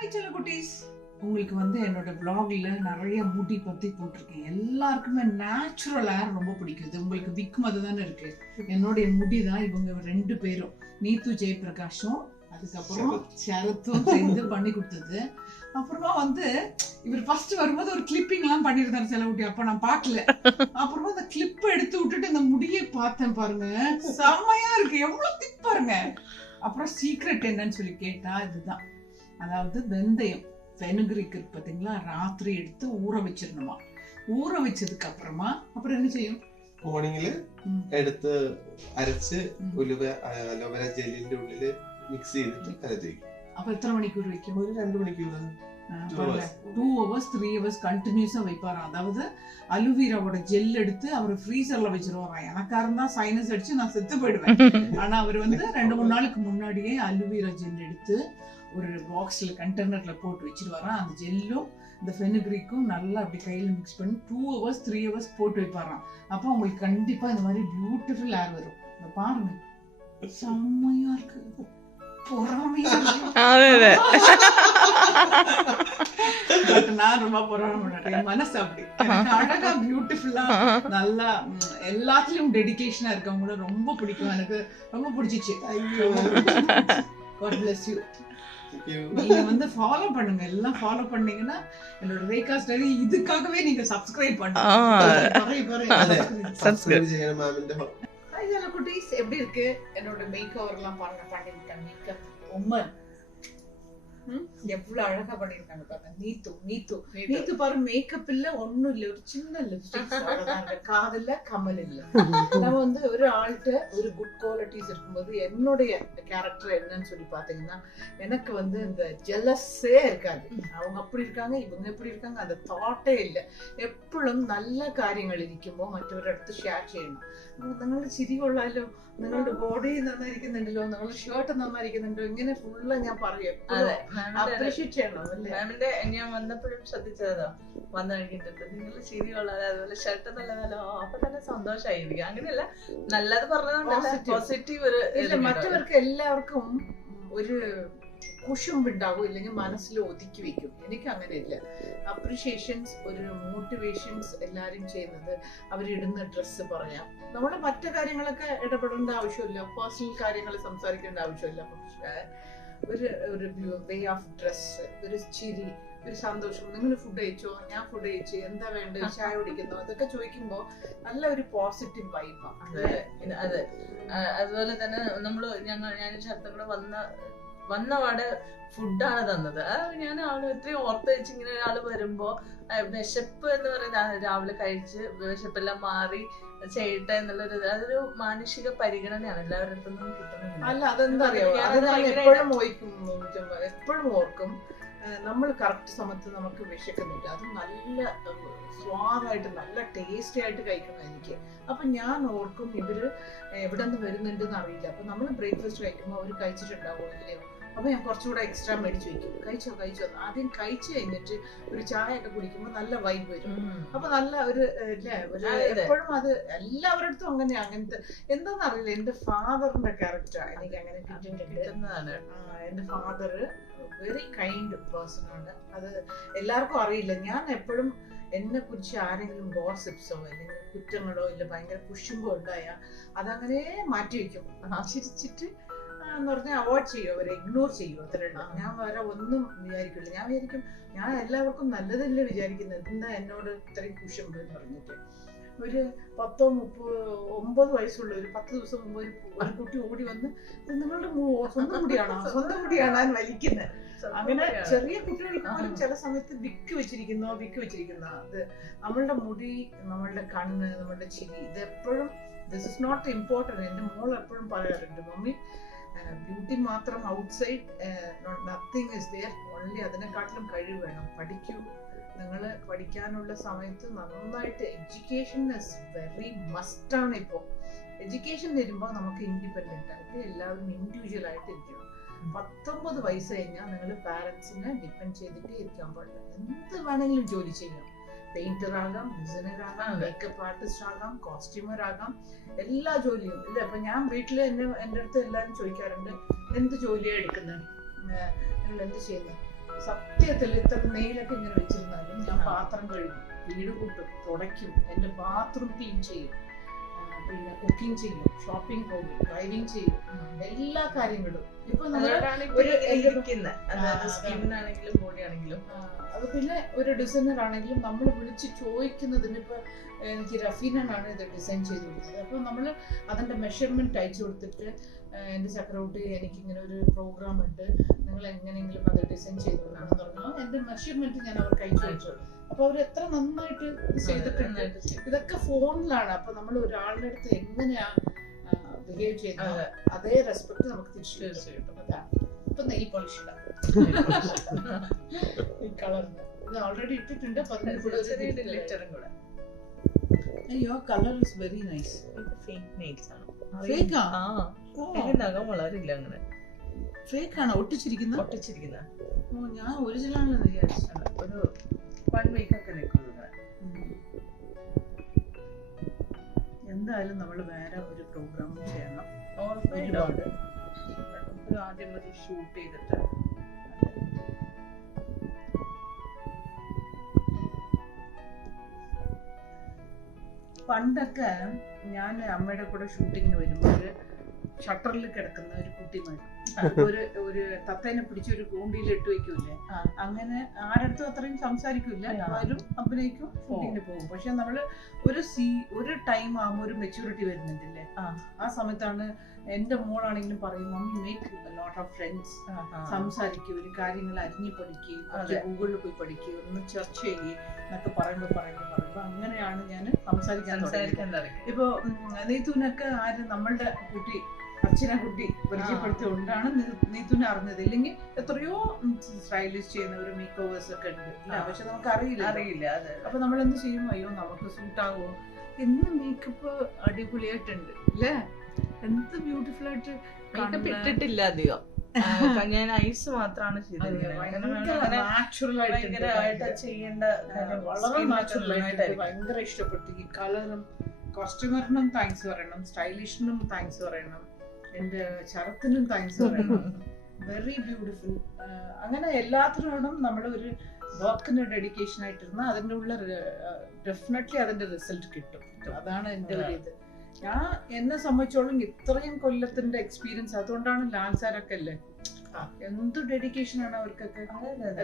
Hi செல்ல குட்டீஸ், உங்களுக்கு என்னோட பிளாக்ல நிறைய முடி பத்தி போட்டிருக்கேன். எல்லாருக்குமே நேச்சுரல் ஹேர் ரொம்ப பிடிக்குது. உங்களுக்கு விக்கும் அதுதானே இருக்கு. என்னுடைய முடி தான் இவங்க 2 பேரும், நீத்து ஜெயபிரகாஷும் அதுக்கப்புறம் சரத்தும் சேர்ந்து பண்ணி கொடுத்தது. அப்புறமா இவர் ஃபர்ஸ்ட் வரும்போது ஒரு கிளிப்பிங் எல்லாம் பண்ணிருந்தாரு செலவுட்டி. அப்ப நான் பாக்கல. அப்புறமா அந்த கிளிப் எடுத்து விட்டுட்டு இந்த முடியை பார்த்தேன் பாருங்க, செம்மையா இருக்கு. எவ்வளவு திக் பாருங்க. அப்புறம் சீக்ரெட் என்னன்னு சொல்லி கேட்டா இதுதான், அதாவது வெந்தயம் ஃபெனுக்ரிக் இருக்கு பாத்தீங்களா, ராத்திரி எடுத்து ஊற வச்சிடணுமா. ஊற வச்சதுக்கு அப்புறமா அப்புறம் என்ன செய்யும், മോർണിംഗില് എടുത്ത് അരച്ച് ഉലുവ അലോവേര ജെല്ലിന്റെ ഉള്ളില് മിക്സ് ചെയ്തിട്ട് അരച്ചേക്കും. அப்ப எத்தனை மணிக்கூர் வைக்கும்? ഒരു 2 മണിക്കൂർ 2 hours 3 hours கண்டினியூஸா வைப்பாராம். அதாவது அலுவீராவோட ஜெல் எடுத்து அவர் ஃப்ரீசர்ல வச்சிருவாராம். எனக்கா இருந்தா சைனஸ் அடிச்சு நான் செத்து போயிடுவேன். ஆனா அவர் 2-3 நாளுக்கு முன்னாடியே அலுவீரா ஜெல் எடுத்து ஒரு பாக்ஸ்ல கண்டெய்னர்ல போட்டு வச்சிருவாராம். அந்த ஜெல்லும் இந்த ஃபெனுக்ரிக்கும் நல்லா அப்படி கையில மிக்ஸ் பண்ணி 2 hours 3 hours போட்டு வைப்பாராம். அப்போ உங்களுக்கு கண்டிப்பா இந்த மாதிரி பியூட்டிஃபுல் ஹேர் வரும். இத பாருங்க, செம்மையா இருக்கு. பொறாமையா இருக்கு. நான் ரொம்ப பொறாம மனசு அப்படி அழகா பியூட்டிஃபுல்லா நல்லா எல்லாத்துலயும் டெடிகேஷனா இருக்கவங்கள ரொம்ப பிடிக்கும். எனக்கு ரொம்ப பிடிச்சிச்சு. God bless you. நீங்க ஃபாலோ பண்ணுங்க. எல்லாம் ஃபாலோ பண்ணீங்கன்னா என்னோட ரேகா ஸ்டடி இதுக்காகவே நீங்க சப்ஸ்கிரைப் பண்ணுங்க. ஹாய் ஜெல்ல குட்டீஸ், எப்படி இருக்கு? என்னோட மேக் ஓவர் எல்லாம் பண்ணிருக்கேன். மேக்கப் உமன் எவ்வளவு அழகா பண்ணிருக்காங்க பாருங்க. நீத்து பாரு, மேக்கப் இல்ல, ஒண்ணும் இல்ல, ஒரு சின்ன லிப்ஸ்டிக், காதுல கமல் இல்ல. நம்ம ஒரு ஆள்கிட்ட ஒரு குட் குவாலிட்டிஸ் இருக்கும்போது என்னுடைய கேரக்டர் என்னன்னு சொல்லி பாத்தீங்கன்னா, எனக்கு இந்த ஜெலஸே இருக்காது. அவங்க அப்படி இருக்காங்க, இவங்க எப்படி இருக்காங்க, அந்த தாட்டே இல்ல. എപ്പോഴും നല്ല കാര്യങ്ങൾ ഇരിക്കുമ്പോൾ മറ്റവരുടെ അടുത്ത് ഷെയർ ചെയ്യണം. നിങ്ങളുടെ ചിരി കൊള്ളാലോ, നിങ്ങളുടെ ബോഡി നന്നായിരിക്കുന്നുണ്ടല്ലോ, നിങ്ങളുടെ ഷർട്ട് നന്നായിരിക്കുന്നുണ്ടോ, ഇങ്ങനെ ഫുള്ള് ഞാൻ പറയും. അപ്രീഷിയേറ്റ് ചെയ്യണം അല്ലേ? മാമിന്റെ ഞാൻ വന്നപ്പോഴും ശ്രദ്ധിച്ചതാ, വന്നു കഴിഞ്ഞിട്ട് നിങ്ങളുടെ ചിരി കൊള്ളാലോ, അതുപോലെ ഷർട്ട് നല്ലതല്ലോ, അപ്പൊ തന്നെ സന്തോഷമായിരിക്കും. അങ്ങനെയല്ല, നല്ലത് പറഞ്ഞതുകൊണ്ട് പോസിറ്റീവ് ഒരു മറ്റവർക്ക് എല്ലാവർക്കും ഒരു കുശുമ്പുണ്ടാവും, ഇല്ലെങ്കിൽ മനസ്സിൽ ഒതുക്കി വെക്കും. എനിക്ക് അങ്ങനെയില്ല. അപ്രിഷിയേഷൻസ്, ഒരു മോട്ടിവേഷൻസ് എല്ലാരും ചെയ്യുന്നത്, അവരിടുന്ന ഡ്രസ്സ് പറയാം. നമ്മുടെ മറ്റു കാര്യങ്ങളൊക്കെ ഇടപെടേണ്ട ആവശ്യമില്ല, പേഴ്സണൽ കാര്യങ്ങൾ സംസാരിക്കേണ്ട ആവശ്യമില്ല. പക്ഷേ ഒരു വേ ഓഫ് ഡ്രസ്സ്, ഒരു ചിരി, ഒരു സന്തോഷം. നിങ്ങൾ ഫുഡ് കഴിച്ചോ, ഞാൻ ഫുഡ് കഴിച്ചു, എന്താ വേണ്ടത്, ചായ കുടിക്കുന്നോ, അതൊക്കെ ചോദിക്കുമ്പോ നല്ല ഒരു പോസിറ്റീവ് വൈബാണ്. അതെ. അതുപോലെ തന്നെ ഞാൻ ശബ്ദങ്ങൾ വന്നപാട് ഫുഡാണ് തന്നത്. ഞാൻ ഇത്രയും ഓർത്ത് വെച്ച് ഇങ്ങനെ ഒരാള് വരുമ്പോ വിശപ്പ് എന്ന് പറയുന്നത് രാവിലെ കഴിച്ച് വിശപ്പെല്ലാം മാറി ചെയ്യട്ടെ എന്നുള്ളൊരു, അതൊരു മാനുഷിക പരിഗണനയാണ് എല്ലാവരുടെ അടുത്തുനിന്നും കിട്ടുന്നത്. അല്ല, അതെന്താ അറിയോ, എപ്പോഴും ഓർക്കും, നമ്മൾ കറക്റ്റ് സമയത്ത് നമുക്ക് വിശക്കുന്നില്ല, അത് നല്ല സ്വാദായിട്ട് നല്ല ടേസ്റ്റി ആയിട്ട് കഴിക്കണം എനിക്ക്. അപ്പൊ ഞാൻ ഓർക്കും, ഇവര് എവിടെ നിന്ന് വരുന്നുണ്ടെന്ന് അറിയില്ല. അപ്പൊ നമ്മൾ ബ്രേക്ക്ഫാസ്റ്റ് കഴിക്കുമ്പോൾ അവർ കഴിച്ചിട്ടുണ്ടാവോ ഇല്ലയോ, അപ്പൊ ഞാൻ കുറച്ചുകൂടെ എക്സ്ട്രാ മേടിച്ച് വെക്കും. കഴിച്ചോ. ആദ്യം കഴിച്ചു കഴിഞ്ഞിട്ട് ഒരു ചായ ഒക്കെ കുടിക്കുമ്പോൾ നല്ല വൈബ് വരും. അപ്പൊ നല്ല ഒരു എപ്പോഴും അത് എല്ലാവരുടെ അങ്ങനത്തെ എന്താന്ന് അറിയില്ല. എന്റെ ഫാദറിന്റെ ക്യാരക്ടർ എനിക്ക് അങ്ങനെ കിട്ടുന്നതാണ്. എന്റെ ഫാദർ വെരി കൈൻഡ് പേഴ്സൺ ആണ്. അത് എല്ലാവർക്കും അറിയില്ല. ഞാൻ എപ്പോഴും എന്നെ കുറിച്ച് ആരെങ്കിലും ഗോസിപ്സോ അല്ലെങ്കിൽ കുറ്റങ്ങളോ ഇല്ല ഭയങ്കര കുശുമ്പോ ഉണ്ടായാൽ അതങ്ങനെ മാറ്റി വെക്കും. ചിരിച്ചിട്ട് എന്ന് പറഞ്ഞാൽ അവോയ്ഡ് ചെയ്യും, അവരെ ഇഗ്നോർ ചെയ്യും. അത്രയുള്ളൂ. ഞാൻ വേറെ ഒന്നും വിചാരിക്കില്ല. ഞാൻ വിചാരിക്കും, ഞാൻ എല്ലാവർക്കും നല്ലതല്ലേ വിചാരിക്കുന്നത്, എന്താ എന്നോട് ഇത്രയും കുശുമ്പ് എന്ന് പറഞ്ഞിട്ട്. ഒരു 10-9 വയസ്സുള്ള ഒരു 10 ദിവസം മുമ്പ് ഒരു കുട്ടി ഓടി വന്ന്, നിങ്ങളുടെ സ്വന്തം മുടിയാണോ വലിക്കുന്നത്. അങ്ങനെ ചെറിയ കുട്ടികൾക്ക് പോലും ചില സമയത്ത് വിക്ക് വെച്ചിരിക്കുന്ന അത് നമ്മളുടെ മുടി, നമ്മളുടെ കണ്ണ്, നമ്മളുടെ ചിരി, ഇത് എപ്പോഴും ദിസ് ഇസ് നോട്ട് ഇമ്പോർട്ടന്റ്. എന്റെ മോൾ എപ്പോഴും പറയാറുണ്ട്, മമ്മി ബ്യൂട്ടി മാത്രം outside nothing is there, only അതിനെക്കാട്ടിലും കഴിവ് വേണം. പഠിക്കൂ. നിങ്ങൾ പഠിക്കാനുള്ള സമയത്ത് നന്നായിട്ട് എഡ്യൂക്കേഷൻ ഇസ് വെരി മസ്റ്റാണ്. ഇപ്പോൾ എഡ്യൂക്കേഷൻ വരുമ്പോൾ നമുക്ക് ഇൻഡിപെൻഡന്റ് ആയിട്ട് എല്ലാവരും ഇൻഡിവിജ്വൽ ആയിട്ട് ഇരിക്കണം. 19 വയസ്സ് കഴിഞ്ഞാൽ നിങ്ങൾ പാരന്റ്സിനെ ഡിപ്പെൻഡ് ചെയ്തിട്ടേ ഇരിക്കാൻ പാടില്ല. എന്ത് വേണമെങ്കിലും ജോലി ചെയ്യാം. പെയിന്റർ ആകാം, ഡിസൈനർ ആകാം, മേക്കപ്പ് ആർട്ടിസ്റ്റ് ആകാം, കോസ്റ്റ്യൂമർ ആകാം, എല്ലാ ജോലിയും ഇല്ല. അപ്പൊ ഞാൻ വീട്ടില് എൻ്റെ അടുത്ത് എല്ലാവരും ചോദിക്കാറുണ്ട്, എന്ത് ജോലിയാണ് എടുക്കുന്നത്, നിങ്ങൾ എന്ത് ചെയ്യുന്നത്? സത്യത്തിൽ ഇത്ര നെയിലൊക്കെ ഇങ്ങനെ വെച്ചിരുന്നാലും ഞാൻ പാത്രം കഴുകും, വീട് കൂട്ടും, തുടയ്ക്കും, എന്റെ ബാത്റൂം ക്ലീൻ ചെയ്യും, പിന്നെ കുക്കിംഗ് ചെയ്യും, ഷോപ്പിംഗ് പോകും, ഡ്രൈവിംഗ് ചെയ്യും, എല്ലാ കാര്യങ്ങളും. ഇപ്പൊ സ്കിന്നാണെങ്കിലും ബോഡി ആണെങ്കിലും. അത് പിന്നെ ഒരു ഡിസൈനർ ആണെങ്കിലും നമ്മൾ വിളിച്ച് ചോദിക്കുന്നതിന് ഇപ്പൊ എനിക്ക് റഫീനാണ് ഇത് ഡിസൈൻ ചെയ്ത് കൊടുത്തത്. അപ്പൊ നമ്മൾ അതിന്റെ മെഷർമെന്റ് അയച്ചു കൊടുത്തിട്ട് എന്റെ ചക്രവർത്തി എനിക്കിങ്ങനെ ഒരു പ്രോഗ്രാം ഉണ്ട്, നിങ്ങൾ എങ്ങനെയെങ്കിലും അത് ഡിസൈൻ ചെയ്ത് കൊടുക്കണം എന്ന് പറഞ്ഞാൽ എന്റെ മെഷർമെന്റ് ഞാൻ അവർക്ക് അയച്ചു കൊടുത്തു. അപ്പൊ അവർ എത്ര നന്നായിട്ട് ചെയ്തിട്ടുണ്ട്. ഇതൊക്കെ ഫോണിലാണ്. അപ്പൊ നമ്മൾ ഒരാളുടെ അടുത്ത് എങ്ങനെയാ ബിഹേവ് ചെയ്യുന്നത് അതേ റെസ്പെക്ട് നമുക്ക് തിരിച്ചു കിട്ടും. അതാണ് ഇപ്പൊ നെയിൽ പോളിഷ് ഈ കളറിന് ഇത് ഓൾറെഡി ഇട്ടിട്ടുണ്ട്. അയ്യോ കളർ ഇസ് വെരി നൈസ്. നഖം വളരില്ല അങ്ങനെ. ഫേക്ക് ആണോ ഒട്ടിച്ചിരിക്കുന്ന? ഓ ഞാൻ ഒറിജിനലാണെന്ന് വിചാരിച്ചാണ്. ഒരു 1 week ഒക്കെ നിൽക്കും. എന്തായാലും നമ്മൾ വേറെ ഒരു പ്രോഗ്രാം ചെയ്യണം. ഒരുപാട് ആദ്യം ഒരു ഷൂട്ട് ചെയ്തിട്ട് പണ്ടൊക്കെ ഞാൻ അമ്മയുടെ കൂടെ ഷൂട്ടിങ്ങിന് വരുമ്പോൾ ഷട്ടറിൽ കിടക്കുന്ന ഒരു കുട്ടിമാർ ഒരു തത്തേനെ പിടിച്ച് ഒരു കൂണ്ടിയിൽ ഇട്ട് വെക്കൂല്ലേ, അങ്ങനെ ആരടുത്തും അത്രയും സംസാരിക്കൂല, ആരും അഭിനയിക്കും, ഷൂട്ടിങ്ങിന് പോകും. പക്ഷെ നമ്മള് ഒരു ടൈം ആകുമ്പോൾ ഒരു മെച്യൂരിറ്റി വരുന്നുണ്ടല്ലേ, ആ സമയത്താണ് എന്റെ മോളാണെങ്കിലും പറയും mummy make lot of friends, സംസാരിക്കും, ഒരു കാര്യങ്ങൾ അരിഞ്ഞു പഠിക്കുക, ഗൂഗിളിൽ പോയി പഠിക്കുക, ഒന്ന് ചർച്ച ചെയ്യുക എന്നൊക്കെ പറയുമ്പോ അങ്ങനെയാണ് ഞാൻ സംസാരിക്കാൻ തുടങ്ങിയത്. ഇപ്പൊ നീത്തുവിനൊക്കെ ആര് നമ്മളുടെ കുട്ടി അർച്ചന കുട്ടി പരിചയപ്പെടുത്തിക്കൊണ്ടാണ് നീത്തുവിനെ അറിഞ്ഞത്. ഇല്ലെങ്കിൽ എത്രയോ സ്റ്റൈലിഷ് ചെയ്യുന്ന ഒരു മേക്ക് ഓവേഴ്സ് ഒക്കെ ഉണ്ട്, പക്ഷെ നമുക്ക് അറിയില്ല. അപ്പൊ നമ്മൾ എന്ത് ചെയ്യും, അയ്യോ നമുക്ക് സൂട്ടാകുമോ എന്ന് മേക്കപ്പ് അടിപൊളിയായിട്ടുണ്ട് അല്ലേ, എന്ത് ബ്യൂട്ടിഫുൾ ആയിട്ട് മേക്കപ്പ് ഇട്ടിട്ടില്ല അധികം. ഞാൻ ഐസ് മാത്രമാണ് ചെയ്യേണ്ട. വളരെ നാച്ചുറൽ ആയിട്ട് ഭയങ്കര ഇഷ്ടപ്പെട്ടു. ഈ കളറും കസ്റ്റമറിനും താങ്ക്സ് പറയണം, സ്റ്റൈലിഷിനും താങ്ക്സ് പറയണം, എന്റെ ശരത്തിനും താങ്ക്സ് പറയണം. Very beautiful. അങ്ങനെ എല്ലാത്തിനോടും നമ്മൾ ഒരു വർക്കിന് ഡെഡിക്കേഷൻ ആയിട്ടിരുന്ന അതിൻ്റെ ഉള്ള ഡെഫിനറ്റ്ലി അതിന്റെ റിസൾട്ട് കിട്ടും. അതാണ് എന്റെ ഒരു ഇത്. ഞാൻ എന്നെ സംബന്ധിച്ചോളം ഇത്രയും കൊല്ലത്തിന്റെ എക്സ്പീരിയൻസ്, അതുകൊണ്ടാണ് ലാൻസാരൊക്കെ അല്ലേ, എന്ത് ഡെഡിക്കേഷൻ ആണ് അവർക്കൊക്കെ.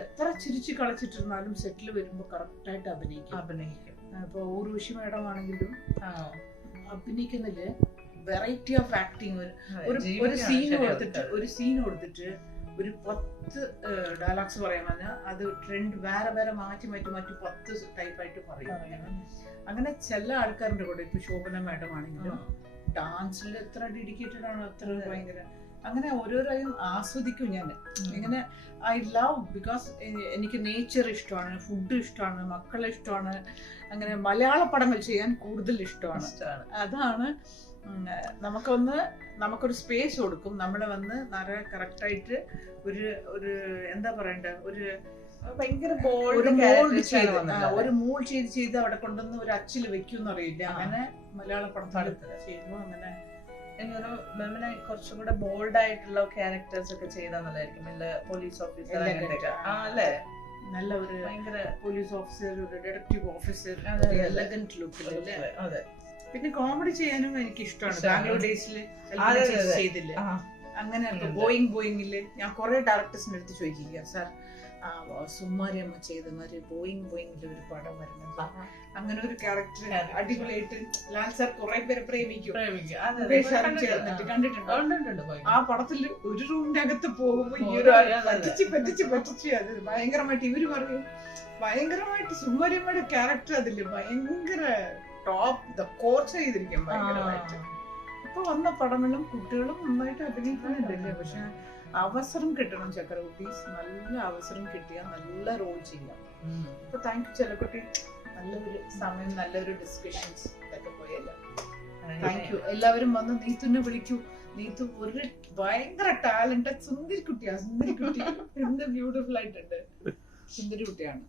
എത്ര ചിരിച്ചു കളിച്ചിട്ടിരുന്നാലും സെറ്റിൽ വരുമ്പോ കറക്റ്റ് ആയിട്ട് അഭിനയിക്കും. ഇപ്പൊ ഊർവശി മാഡം ആണെങ്കിലും അഭിനയിക്കുന്നില്ലേ, വെറൈറ്റി ഓഫ് ആക്ടിങ്. ഒരു സീൻ കൊടുത്തിട്ട് ഒരു 10 ഡയലോഗ്സ് പറയാൻ പറഞ്ഞാൽ അത് ട്രെൻഡ് വേറെ മാറ്റി 10 ടൈപ്പായിട്ട് പറയും. അങ്ങനെ ചില ആൾക്കാരുടെ കൂടെ ഇപ്പൊ ശോഭന മാഡം ആണെങ്കിലും ഡാൻസിൽ എത്ര ഡെഡിക്കേറ്റഡ് ആണ്, അത്ര ഭയങ്കര. അങ്ങനെ ഓരോരോയും ആസ്വദിക്കും ഞാൻ. ഇങ്ങനെ ഐ ലവ്, ബിക്കോസ് എനിക്ക് നേച്ചർ ഇഷ്ടമാണ്, ഫുഡ് ഇഷ്ടമാണ്, മക്കളെ ഇഷ്ടമാണ്. അങ്ങനെ മലയാള പടങ്ങൾ ചെയ്യാൻ കൂടുതൽ ഇഷ്ടമാണ്. അതാണ് നമുക്കൊരു സ്പേസ് കൊടുക്കും, നമ്മളെ വന്ന് നിറയെ കറക്റ്റായിട്ട് ഒരു എന്താ പറയണ്ട, ഒരു ഭയങ്കര ഒരു മോൾഡ് ചെയ്ത് അവിടെ കൊണ്ടുവന്ന് ഒരു അച്ചില് വെക്കും അറിയില്ല. അങ്ങനെ മലയാള പടത്തിൽ ചെയ്തു. അങ്ങനെ മെമ്മിനെ കുറച്ചും കൂടെ ബോൾഡ് ആയിട്ടുള്ള ക്യാരക്ടേഴ്സ് ഒക്കെ ചെയ്താൽ നല്ലതായിരിക്കും. പോലീസ് ഓഫീസർ അല്ലേ, നല്ല ഒരു ഭയങ്കര പോലീസ് ഓഫീസർ, ഒരു ഡിറ്റക്റ്റീവ് ഓഫീസർ, എലഗന്റ് ലുക്കിലല്ലേ. അതെ. പിന്നെ കോമഡി ചെയ്യാനും എനിക്ക് ഇഷ്ടമാണ്. ബാംഗ്ലൂർ ഡേയ്സിൽ ചെയ്തില്ലേ, അങ്ങനെ ബോയിങ്ങില് ഞാൻ കുറെ ഡയറക്ടേഴ്സിന്റെ അടുത്ത് ചോദിക്കുക, സാർ സുമാരി അമ്മ ചെയ്ത മാതിരി ബോയിങ്ങില് ഒരു പടം വരുന്നത്, അങ്ങനെ ഒരു ക്യാരക്ടർ അടിപൊളിയായിട്ട് ലാൽ സാർ കുറെ പേരെ പ്രേമിക്കും. കണ്ടിട്ടുണ്ടോ? ആ പടത്തിൽ ഒരു റൂമിന്റെ അകത്ത് പോകുമ്പോ ഈ ഒരു പറ്റിച്ച് അത് ഭയങ്കരമായിട്ട് ഇവര് പറയും, ഭയങ്കരമായിട്ട് സുമാരിയമ്മയുടെ ക്യാരക്ടർ അതില് ഭയങ്കര ടോപ്പ് ദ കോർച്ച് ചെയ്തിരിക്കും ഭയങ്കരമായിട്ട്. ഇപ്പൊ വന്ന പടങ്ങളും കുട്ടികളും നന്നായിട്ട് അഭിനയിക്കുന്നുണ്ടല്ലേ. പക്ഷെ അവസരം കിട്ടണം ചക്രവർത്തീസ്, നല്ല അവസരം കിട്ടിയാൽ നല്ല റോൾ ചെയ്യാം. അപ്പൊ താങ്ക് യു ചെലക്കുട്ടി, നല്ലൊരു സമയം, നല്ലൊരു ഡിസ്കഷൻസ് ഇതൊക്കെ പോയല്ലോ. Thank you. എല്ലാവരും വന്ന് നീത്തുനെ വിളിക്കൂ. നീത്തു ഒരു ഭയങ്കര ടാലന്റ് സുന്ദരി കുട്ടിയാണ്. എന്ത് ബ്യൂട്ടിഫുൾ ആയിട്ടുണ്ട്, സുന്ദരി കുട്ടിയാണ്.